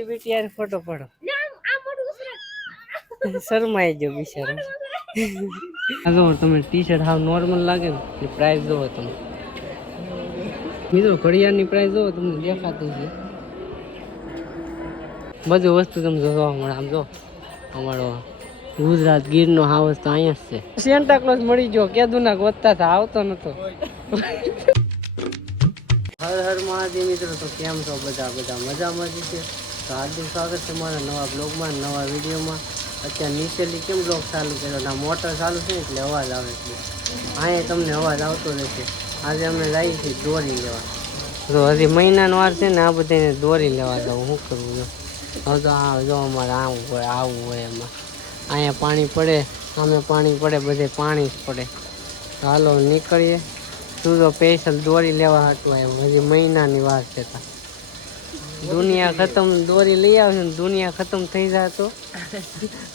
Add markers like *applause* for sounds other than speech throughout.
Celebrity યાર photo પડો. શરમાઈ જો બિચારો. આગળ તમે ટી શર્ટ હાવ નોર્મલ લાગે ને પ્રાઇસ જોવો તમે. મિત્રો ઘડિયાળની પ્રાઇસ જોવો તમને દેખાતું છે બધું વસ્તુ તમે જોવા મળે. આમ જો અમારો ગુજરાત ગીરનો હાવસ તો અહીંયા જ છે. સેન્ટા ક્લોઝ મળી ગયો કેદું ના ગોતતા હતા આવતો નતો. હર હર મહાદેવ મિત્રો તો કેમ છો? બધા બધા મજામાં જ છે. તો હાર્દિક સ્વાગત છે મારા નવા બ્લોગમાં, નવા વિડીયોમાં. અત્યારે નીચેલી કેમ બ્લોગ ચાલુ કર્યો? ના, મોટર ચાલુ છે એટલે અવાજ આવે છે. અહીંયા તમને અવાજ આવતો રહેશે. આજે અમે લાવી છીએ દોરી લેવા. તો હજી મહિનાનો વાર છે ને, આ બધાને દોરી લેવા જાઉં. શું કરવું જો? હવે તો આ જો અમારે આવું હોય આવું હોય એમાં. અહીંયા પાણી પડે સામે પાણી પડે, બધે પાણી જ પડે. હાલો નીકળીએ. તું તો સ્પેશિયલ દોરી લેવા હતું એમ હજી મહિનાની વાત છે તા. દુનિયા ખતમ, દોરી લઈ આવશે ને દુનિયા ખતમ થઈ જાય તો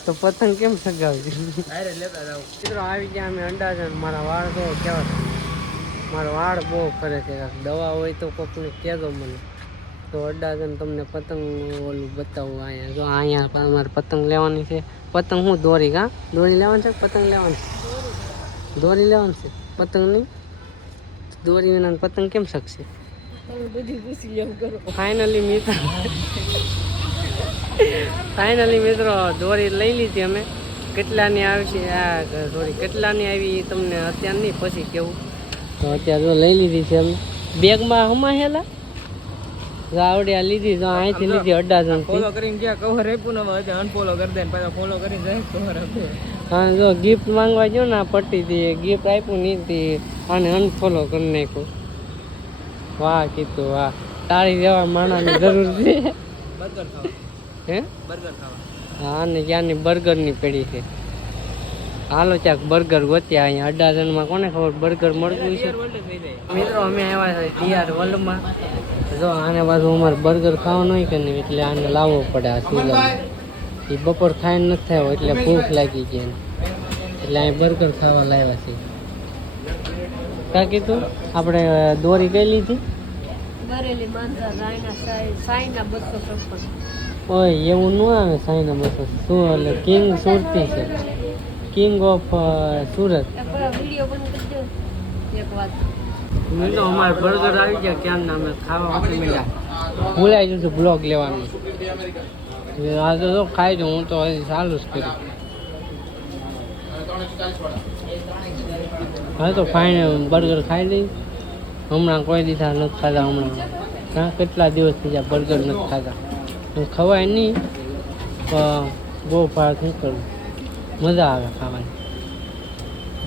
તો પતંગ કેમ સગાવશે મિત્રો, આવી ગયા અમે અંદાજન મારા વાળ તો કેવા? મારો વાળ બહુ કરે છે. દવા હોય તો કોકને કહેજો મને. તો અડાજન તમને પતંગ ઓલું બતાવું અહીંયા. જો અહીંયા અમારે પતંગ લેવાની છે. પતંગ હું દોરી કા દોરી લેવાની છે પતંગ લેવાની છે? દોરી લેવાની છે. પતંગ નહીં? દોરી વિના પતંગ કેમ શકશે ફાઇનલી મિત્રો. ફાઇનલી મિત્રો દોરી લઈ લીધી અમે. કેટલાની આવી છે આ દોરી કેટલાની આવી તમને અત્યાર નહીં પછી કેવું? તો અત્યારે જો લઈ લીધી છે અમે. બેગમાં હમાયેલા આ લીધી જો અહીંથી લીધી અડાજણ ફોલો કરીને ગયા કવર આપ્યું ને હવે અનફોલો કરી દે ને પાછા ફોલો કરીને જાય કવર આપ્યું હા જો ગિફ્ટ માંગવા ગયો ને આ પટ્ટી હતી ગિફ્ટ આપ્યું નહીં આને અનફોલો કરી નાખ્યું. વાહ કીધું વાહ. તાળી જેવા માણસની જરૂર છે. બર્ગર ખાવા. હે? બર્ગર ખાવા. હા અને ત્યાંની બર્ગરની પેઢી છે. હાલો ચાક બર્ગર ગોત્યા અહીંયા અડાજણમાં. કોને ખબર બર્ગર મળતું છે? મિત્રો અમે આવ્યા છે ડીઆર વર્લ્ડમાં જો આને બાજુ અમારે બર્ગર ખાવાનું હોય કે નહીં એટલે આને લાવવો પડે આ સિઝન એ બપોર ખાઈને નથી થયો એટલે ભૂખ લાગી ગઈ એટલે અહીં બર્ગર ખાવા લાવ્યા છે કા કીધું આપણે દોરી કઈ લીધી? બરેલી માંજા રાયના સાઈના બસો છપ્પન. ઓય એવું ન આવે સાઈના બસો. શું એટલે કિંગ સુરતી છે? King of Surat. વીડિયો બંધ કરી દો. એક વાત. મિત્રો અમારે બર્ગર આવી ગયા કેમ ના અમે ખાવા માટે મળ્યા. ભૂલાઈ છું બ્લોગ લેવાનું. આ તો ખાઈ દઉં હું તો હજી ચાલુ જ કર્યું. હા તો ફાઇન બર્ગર ખાઈ લઈ. હમણાં કોઈ દીધા નથી ખાધા હમણાં. હા, કેટલા દિવસ થઈ ગયા બર્ગર નથી ખાધા. હું ખવાય નહીં બહુ ફાળ શું કરું? મજા આવે ખાવાની.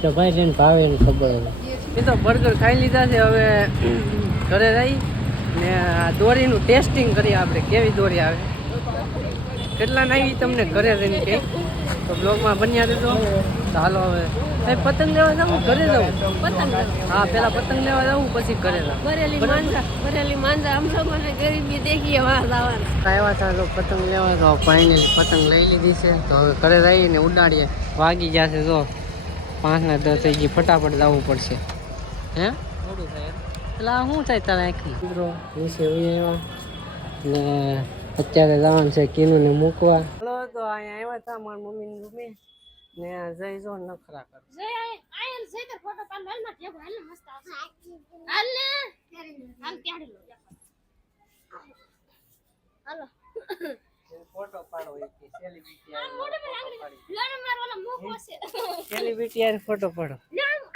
તો ભાઈ જેને ભાવે એને ખબર હોય. એ તો બર્ગર ખાઈ લીધા છે, હવે ઘરે રહી ને આ દોરીનું ટેસ્ટિંગ કરીએ આપણે, કેવી દોરી આવે? કેટલા આવી તમને ઘરે રહીને કે તો બ્લોગમાં બન્યા દેજો તો હાલો હવે. સાહેબ પતંગ લેવા જવું ઘરે જવું પતંગ હા પેલા પતંગ લેવા જવું પછી ઘરે જવું બરેલી માંજા બરેલી માંજા આમ તો મને ગરીબી દેખીએ વાહ જવાનું આવ્યા હતા તો પતંગ લેવા તો ફાઇનલી પતંગ લઈ લીધી છે. તો હવે ઘરે રહીને ઉડાડીએ. વાગી જશે જો. પાંચના દસ થઈ ગઈ. ફટાફટ જવું પડશે. હે? થોડું થાય એટલે શું થાય તારા આંખમાં મિત્રો નીચે આવ્યા ને અત્યારે જવાનું છે કીનુને મૂકવા. હલો તો અહીંયા આવ્યા હતા મારા મમ્મીની રૂમે. ને આ જઈ જો નખરા કર. ફોટો પાડ હાલ ના ટેકો હાલ મસ્ત આવશે. હાલ ને હાલ ત્યાડી લો હાલો. ફોટો પાડો સેલિબ્રિટી મોઢે પર આંગળી. લોને માર ઓલા મુખ હશે સેલિબ્રિટી યાર ફોટો પાડો.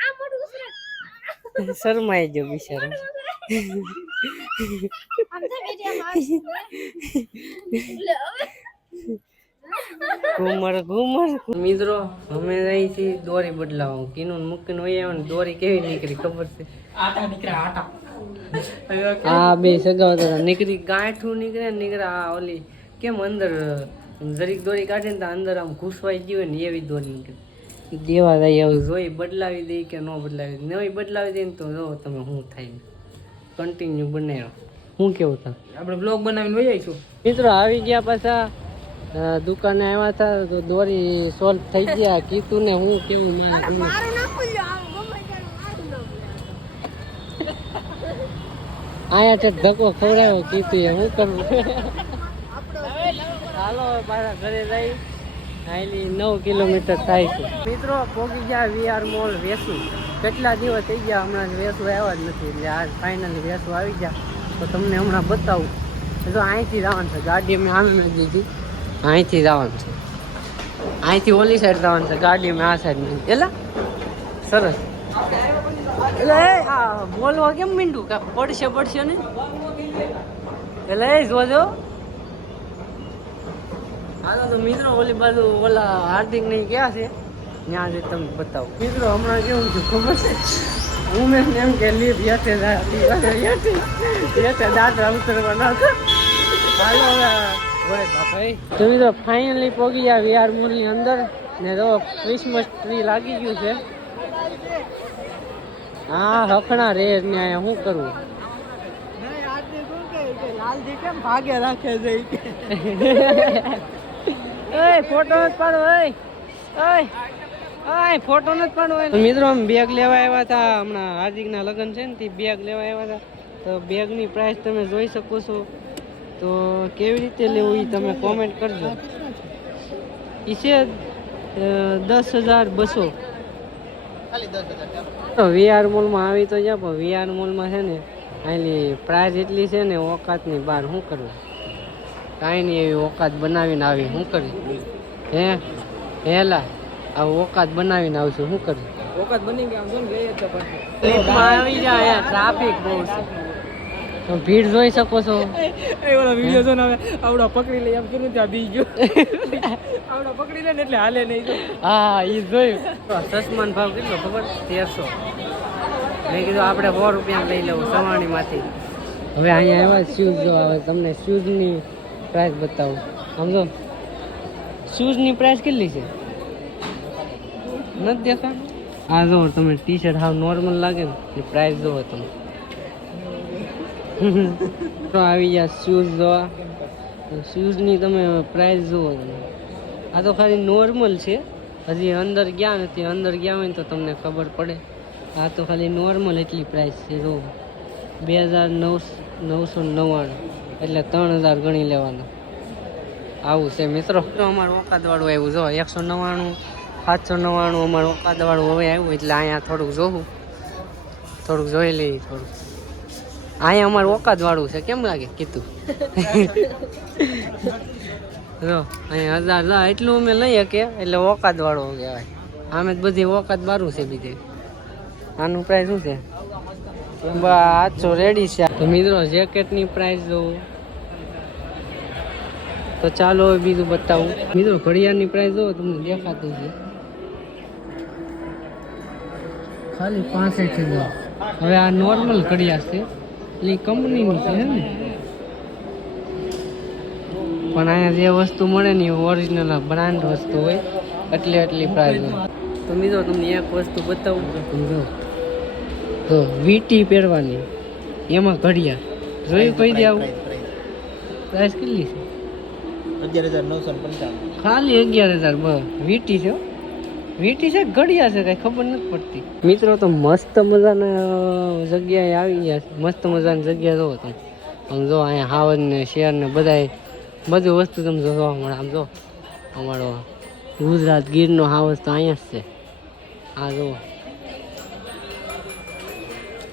આ મોઢું ઉસરે શરમાઈ ગયો બિચારો. આમ તો વિડિયો માં લે હવે. ઘુમર ઘુમર મિત્રો અમે રહી છીએ દોરી બદલાવો કીનું મૂકીને હોય આવ્યા દોરી કેવી નીકળી ખબર છે? આટા નીકળે આટા. આ બે સગાવ નીકળી ગાંઠું નીકળે નીકળે આ ઓલી કેમ અંદર જરીક દોરી કાઢે ને તો અંદર આમ ઘૂસવાઈ ગયું ને એવી દોરી નીકળે. દેવા જાય એવું. જોઈ બદલાવી દે કે ન બદલાવી દે. નવી બદલાવી દે ને તો જો તમે શું થાય? કન્ટિન્યુ બનાવ્યો. શું કેવું થાય? આપણે બ્લોગ બનાવીને વહી આવીશું. મિત્રો આવી ગયા પાછા દુકાને આવ્યા હતા તો દોરી સોલ્વ થઈ ગયા. કીધું ને હું કેવું મારે. મારું મારું આયા છે ધક્કો ખવડાવ્યો કીધું હું કરું? હાલો ચાલો હવે પાછા ઘરે જઈ આયલી નવ કિલોમીટર થાય છે. મિત્રો પોગી ગયા વીઆર મોલ વેસુ. કેટલા દિવસ થઈ ગયા હમણાં જ વેસુ આવ્યા જ નથી. એટલે આજ ફાઇનલી વેસુ આવી ગયા. તો તમને હમણાં બતાવું. તો અહીંથી જવાનું છે. ગાડી અમે આમ દીધી અહીંથી જવાનું છે. અહીંથી ઓલી સાઈડ જવાનું છે, ગાડીમાં આ સાઈડ નહીં એલા, સરસ. એટલે આ બોલવા કેમ મીંડું? કે પડશે પડશે ને? એટલે એ જોજો. હાલો તો મિત્રો, ઓલી બાજુ ઓલા હાર્દિક નહીં ક્યાં છે? ત્યાં જે તમને બતાવો. મિત્રો, હમણાં કેવું છે ખબર છે? હું એમ કે યથે યથે યથે દાંત ઉતરવાના હાલો, હવે બાપા તો મિત્રો ફાઇનલી પોગી ગયા વિહાર અંદર. ને તો ક્રિસમસ ટ્રી લાગી ગયું છે. હા હખણા રે ને અહીંયા શું કરવું લાલજી કેમ ભાગે રાખે છે *laughs* ઓય ફોટો જ પાડો ઓય. ફોટો નથી પાડો ઓય. મિત્રો અમે બેગ લેવા આવ્યા હતા. હમણાં હાર્દિકના લગ્ન છે ને તે બેગ લેવા આવ્યા હતા. તો બેગની પ્રાઇસ તમે જોઈ શકો છો. તો કેવી રીતે લેવું એ તમે કોમેન્ટ કરજો. એ છે દસ હજાર બસો. વીઆર મોલમાં આવી તો જા પણ વીઆર મોલમાં છે ને આની પ્રાઇસ એટલી છે ને ઓકાતની બહાર શું કરવું કાંઈ નહીં એવી ઓકાત બનાવીને આવી શું કરવી હે? હેલા આ ઓકાત બનાવીને આવશું શું કરવું ઓકાત બની ગયા આવી જાય ટ્રાફિક બહુ છે. તો ભીડ જોઈ શકો છો. એ વિડિયો જો ને હવે આવડો પકડી લઈ આમ કે ત્યાં બી ગયો. આવડો પકડી લે ને એટલે હાલે નહીં હા એ જોયું. સસમાન ભાવ કેટલો ખબર? તેરસો. મેં કીધું આપણે સો રૂપિયા લઈ લેવું સવાણીમાંથી. હવે અહીંયા આવ્યા શૂઝ જો હવે તમને શૂઝની પ્રાઇસ બતાવું. સમજો શૂઝની પ્રાઇસ કેટલી છે? નથી દેખા આ જો તમે ટી શર્ટ હાવ નોર્મલ લાગે ને એ પ્રાઇસ જોવો તમે. આવી ગયા શૂઝ જોવા. શૂઝની તમે પ્રાઇસ જુઓ આ તો ખાલી નોર્મલ છે. હજી અંદર ગયા નથી. અંદર ગયા હોય તો તમને ખબર પડે. આ તો ખાલી નોર્મલ એટલી પ્રાઇસ છે જો બે હજાર નવસો નવ્વાણું. એટલે ત્રણ હજાર ગણી લેવાના. આવું છે મિત્રો. તો અમારું ઓકાદવાળું આવ્યું, જો એકસો નવ્વાણું, સાતસો નવ્વાણું અમારું ઓકાદવાળું હવે આવ્યું. એટલે અહીંયા થોડુંક જોવું. થોડુંક જોઈ લઈએ, થોડુંક. અહીંયા અમારું ઓકાદવાળું છે. કેમ લાગે? કીધું. *laughs* જો અહીંયા હજાર જા એટલું અમે લઈએ કે એટલે ઓકાદ વાળો કહેવાય. આમે બધી ઓકાદ બારું છે બીજે. આનું પ્રાઇસ શું છે? આઠસો રેડી છે. તો મિત્રો જેકેટની પ્રાઇસ જોવું. તો ચાલો બીજું બતાવું. મિત્રો ઘડિયાળની પ્રાઇસ જોવો તમને દેખાતું છે. ખાલી પાંસઠ હજાર. હવે આ નોર્મલ ઘડિયાળ છે. એટલે કંપનીની છે ને. પણ અહીંયા જે વસ્તુ મળે ને એ ઓરિજિનલ બ્રાન્ડ વસ્તુ હોય એટલે એટલી પ્રાઇસ હોય. તો મિત્રો તમને એક વસ્તુ બતાવું. જો તો વીટી પહેરવાની એમાં ઘડિયાળ. જોયું કહી દે આવું પ્રાઇસ કેટલી છે? અગિયાર હજાર નવસો પંચાવન ખાલી અગિયાર હજાર બસ. વીટી છે. વીટી છે ઘડિયા છે કઈ ખબર નથી પડતી. મિત્રો, તો મસ્ત મજાના જગ્યાએ આવી ગયા મસ્ત મજાની જગ્યા જોવો તમે. આમ જો અહીંયા હાવજ ને શેર ને બધાય બધી વસ્તુ તમને જોવા મળે. આમ જો, અમારો ગુજરાત ગીરનો હાવજ તો અહીંયા જ છે. આ જુઓ.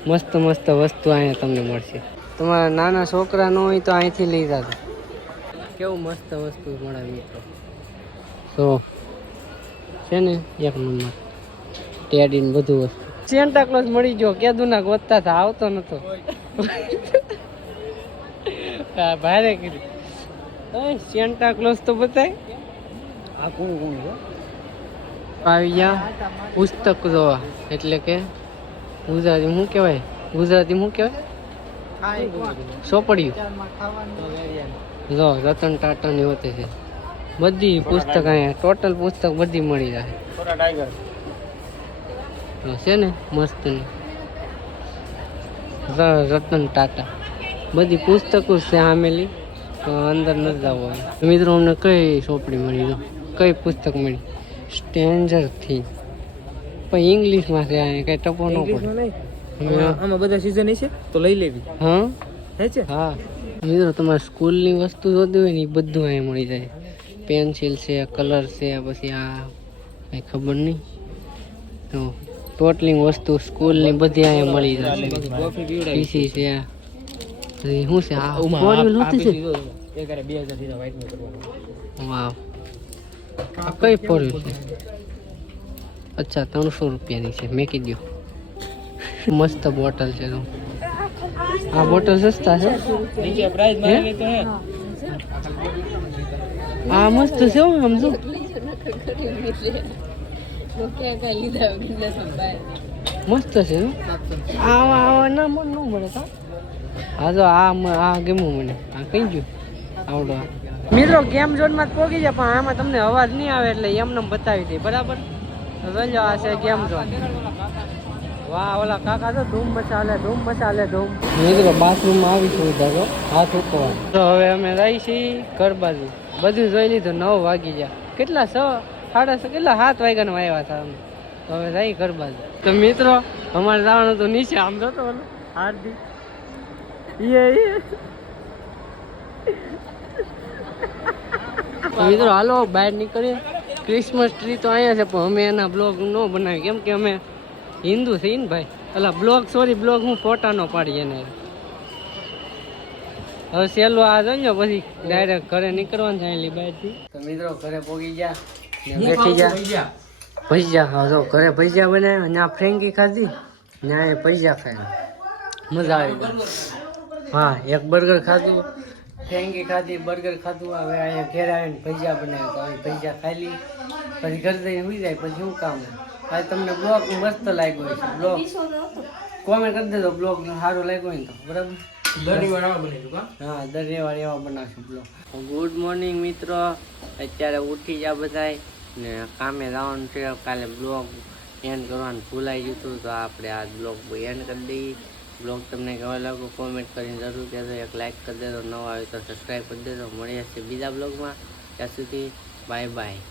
મસ્ત મસ્ત વસ્તુ અહીંયા તમને મળશે. તમારા નાના છોકરા ન હોય તો અહીંથી લઈ જાજો. કેવું મસ્ત વસ્તુ મળે મિત્રો. તો છે ને એક નંબર. ટેડી ને બધું વસ્તુ. સેન્ટા ક્લોઝ મળી ગયો કેદું દુના વધતા હતા આવતો નતો. હા ભારે કીધું ઓય સેન્ટા ક્લોઝ તો બતાય આ કોણ કોણ છે? આવી ગયા પુસ્તક જોવા એટલે કે ગુજરાતી શું કહેવાય? ગુજરાતી શું કહેવાય? ચોપડિયું જો રતન ટાટાની હોતે છે. બધી પુસ્તક અહીંયા ટોટલ પુસ્તક બધી મળી જાય. તો છે ને મસ્ત રતન ટાટા. બધી પુસ્તકો છે આમેલી અંદર નથી જવું મિત્રો અમને કઈ ચોપડી મળી? જો કઈ પુસ્તક મળી? સ્ટેન્જરથી પણ ઇંગ્લિશમાં છે આ કઈ ટપો ન પડે. આમાં બધા સીઝન છે? તો લઈ લેવી. હા? છે? હા. મિત્રો તમારે સ્કૂલની વસ્તુ જોતી હોય ને એ બધું અહીંયા મળી જાય. પેન્સિલ છે કલર છે પછી આ કંઈ ખબર નહીં. તો ટોટલી વસ્તુ સ્કૂલની બધી અહીંયા મળી જશે કોફી પીવડાવી પીસી છે પછી શું છે? આ ઉમાં ફોર વ્હીલ આ છે? પીસી જો. એ કરે 2000 દીધા white માં કરવાનું. વાવ. આ કઈ ફોર વ્હીલ છે? અચ્છા ત્રણસો રૂપિયાની છે. મેકી દો મસ્ત બોટલ છે તો. આ બોટલ સસ્તા છે? પ્રાઇસ તો હે. આ મસ્ત છે હો, આમ જો. મસ્ત છે. આવા આવા ના મને ન મળે કા? હા તો આ આ ગમ્યું મને. આ કઈ ગયું? આવડો. મિત્રો, ગેમ ઝોનમાં જ પોગી જાય પણ આમાં તમને અવાજ નહીં આવે એટલે એમને બતાવી દે, બરાબર? તો આ છે ગેમ ઝોન. વાહ ઓલા કાકા તો ધૂમ મચાલે ધૂમ મચાલે ધૂમ. મિત્રો બાથરૂમમાં આવી સુવિધા તો હાથ ઉપર તો હવે અમે રહી છીએ ઘર બાજુ બધું જોઈ લીધું નવ વાગી ગયા. કેટલા છ સાડા કેટલા સાત વાગ્યાના આવ્યા હતા અમે. તો હવે રહી ઘર બાજુ તો મિત્રો અમારે જવાનું તો નીચે આમ જતો ઓલો હાર્દિક. ઈએ મિત્રો હાલો બહાર નીકળીએ. ક્રિસમસ ટ્રી તો અહીંયા છે પણ અમે એના બ્લોગ ન બનાવી કેમ કે અમે હિન્દુ છે ને ભાઈ. એટલે બ્લોગ સોરી બ્લોગ હું ફોટાનો પાડી એને. હવે સેલું આ જોઈ પછી ડાયરેક્ટ ઘરે નીકળવાનું છે એલી બહારથી તો મિત્રો ઘરે પોગી ગયા. બેઠી ગયા. ભજીયા હા જો ઘરે ભજીયા બનાવ્યા ત્યાં ફ્રેન્કી ખાધી ત્યાં એ ભજીયા ખાય. મજા આવી હા એક બર્ગર ખાધું ફ્રેન્કી ખાધી બર્ગર ખાધું હવે અહીંયા ઘેર આવીને ભજીયા બનાવ્યા. તો ભજીયા ખાઈ લી પછી ઘરે જઈને સુઈ જાય પછી શું કામ? હવે તમને બ્લોગ મસ્ત લાગ્યો છે બ્લોગ. કોમેન્ટ કરી દેજો બ્લોગ સારો લાગ્યો હોય ને તો બરાબર? હા? દર એવા બનાવશું બ્લોગ. ગુડ મોર્નિંગ મિત્રો. અત્યારે ઉઠી જા બધાય ને કામે જવાનું છે. કાલે બ્લોગ એન્ડ કરવાનું ભૂલાઈ ગયું હતું તો આપણે આ બ્લોગ એન્ડ કરી દઈએ. બ્લોગ તમને કેવા લાગો કોમેન્ટ કરીને જરૂર કહેજો. એક લાઈક કરી દેજો નવો આવે તો સબસ્ક્રાઈબ કરી દેજો. મળીએ છીએ બીજા બ્લોગમાં. ત્યાં સુધી બાય બાય